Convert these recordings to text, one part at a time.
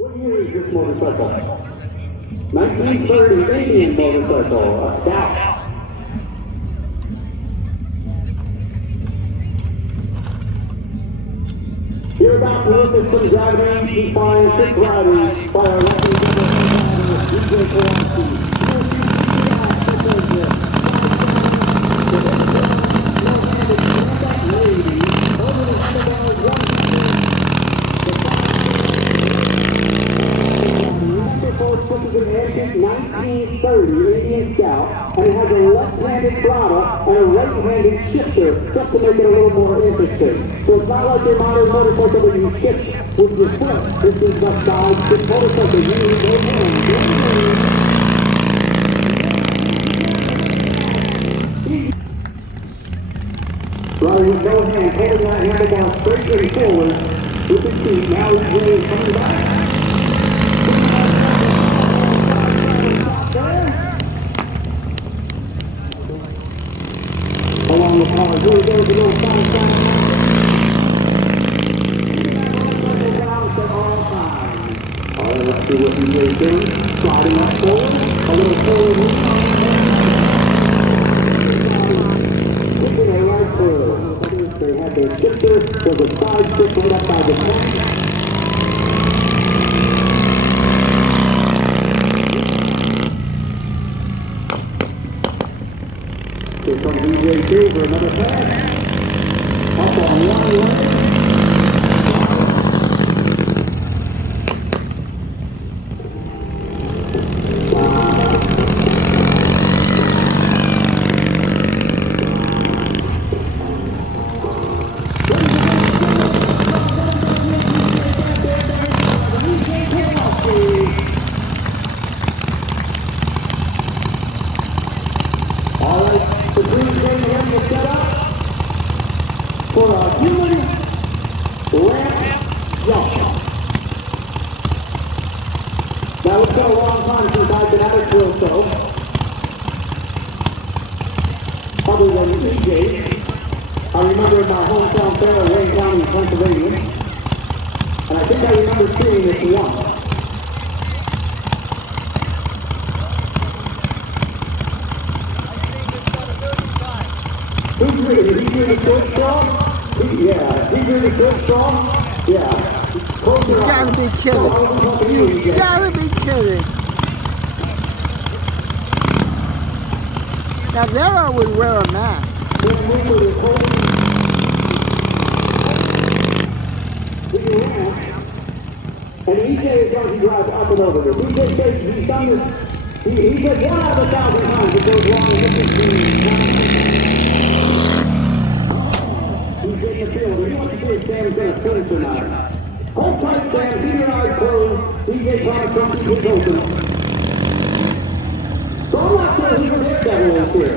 What year is this motorcycle? 1930 Indian motorcycle, a Scout. You're about to witness some gravity-defying trick riding by our lucky DJ Kowalski. This is an ancient 1930 Indian Scout, and it has a left-handed throttle and a right-handed shifter, just to make it a little more interesting. So it's not like your modern motorcycle that you shift with your foot. This is the side-stick motorcycle. You need no hands. Riding with no hands, holding that handlebar straight and forward with his feet. Now he's really coming back. Along the car, here we go, the little sunshine. Alright, let's see what DJ's doing. Sliding up forward, a little forward move. Looking at right through. They have their shifter, there's a side shift right up by the tank. Here comes DJ Q for another pass. Up on one leg. For a human ramp jump. Now it's been a long time since I've been at a thrill show. Other than EJ. I remember in my hometown fair in Wayne County, Pennsylvania. And I think I remember seeing this once. He drew the short straw? He drew the short straw? Yeah. Closer You gotta be kidding. You gotta be kidding. Now there I would wear a mask. And EJ is going to drive up and over this. EJ says he's done this. He said 1 out of 1,000 times it goes wrong. This is he's getting the field. He wants to see if Sam's going to finish or not. Hold tight, Sam. Keep your eyes closed. DJ promised to keep his open. So I'm not sure who the daredevil is here.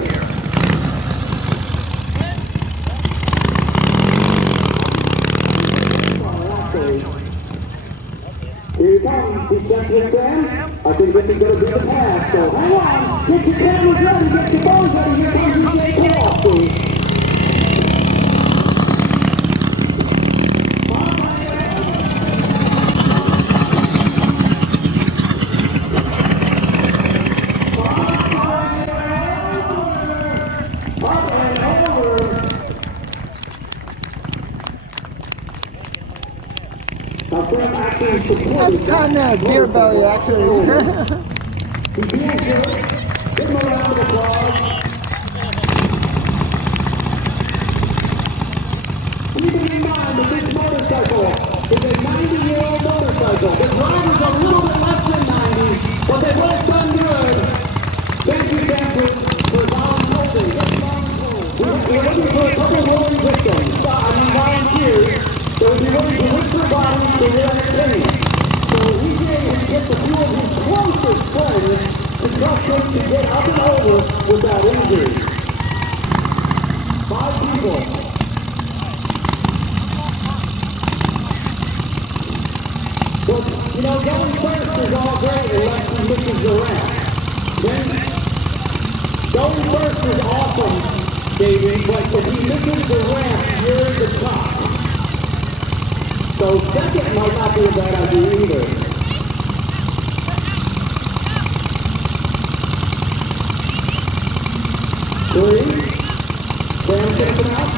Here he comes. He's just with Sam. I think this is going to be the pass. So hang on. Get your cameras ready. Get your phones ready. Here comes DJ Kowalski. That's time to have beer belly, actually. Give him a round of applause. Keeping in mind that this motorcycle is a 90-year-old motorcycle. The driver's a little bit less than 90, but they both done good. Thank you, for volunteering. We're looking for a couple of willing victims. Volunteers. So if you're looking to look for bodies, to wear a thing. So EJ can get the few of his closest friends to trust them to get up and over without injury. 5 people. But, you know, going first is all great unless he misses the ramp. Then, going first is awesome, David, but if he misses the ramp, you're at the top. So second might not be a bad idea either. 3. Sam taking out.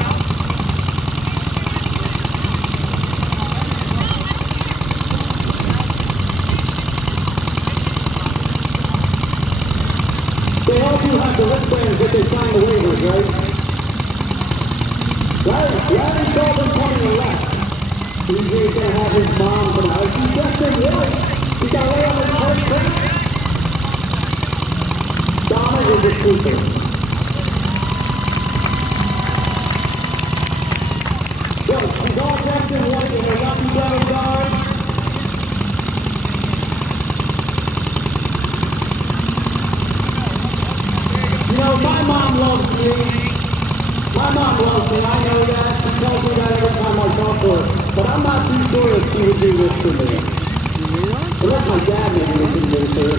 They all do have the wristbands if they sign the waivers, right? Larry told them 20 to left. He's going to have his mom tonight. She's just in white. He got away on his first trip. Donna is a trooper. So, she's all dressed in white in her lucky devil guard. You know, my mom loves me. My mom loves me. I know that. She tells me that every time I talk to her. But I'm not too sure if she would do this for me. Unless my dad maybe would do this for her.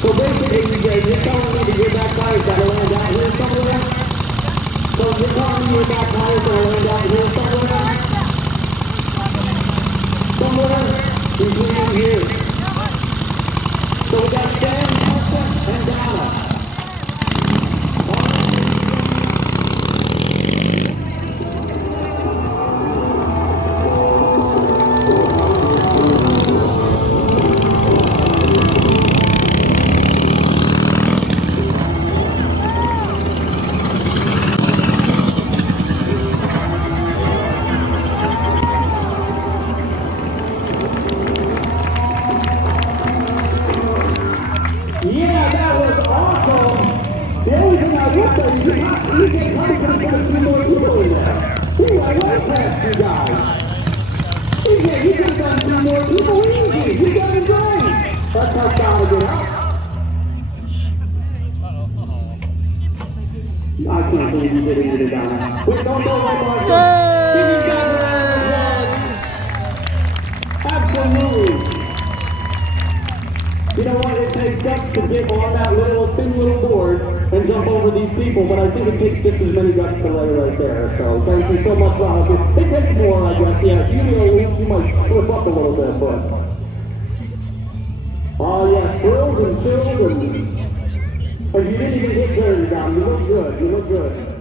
So basically, you're telling me that your back tire's got to land out here somewhere? So you're telling me your back tire's got to land out here somewhere? Somewhere? He's leaving here. So we got Sam, Martha, and Donna. Yeah, that was awesome. The only thing I would say is you can't probably put a few more people in there. Ooh, I went past you guys. You could have done 2 more people easy. You got it right. That's how Donna get out. I can't believe you did it, Donna. Wait, don't go away, Martha. Give these guys a round of applause. Absolutely. You know what? It takes guts to get on that thin little board and jump over these people, but I think it takes just as many guts to lay right there. So thank you so much, Ron. It takes more, I guess. Yeah, you might slip up a little bit, but oh yeah, thrilled and chilled, and you didn't even get dirty, Don. You look good. You look good.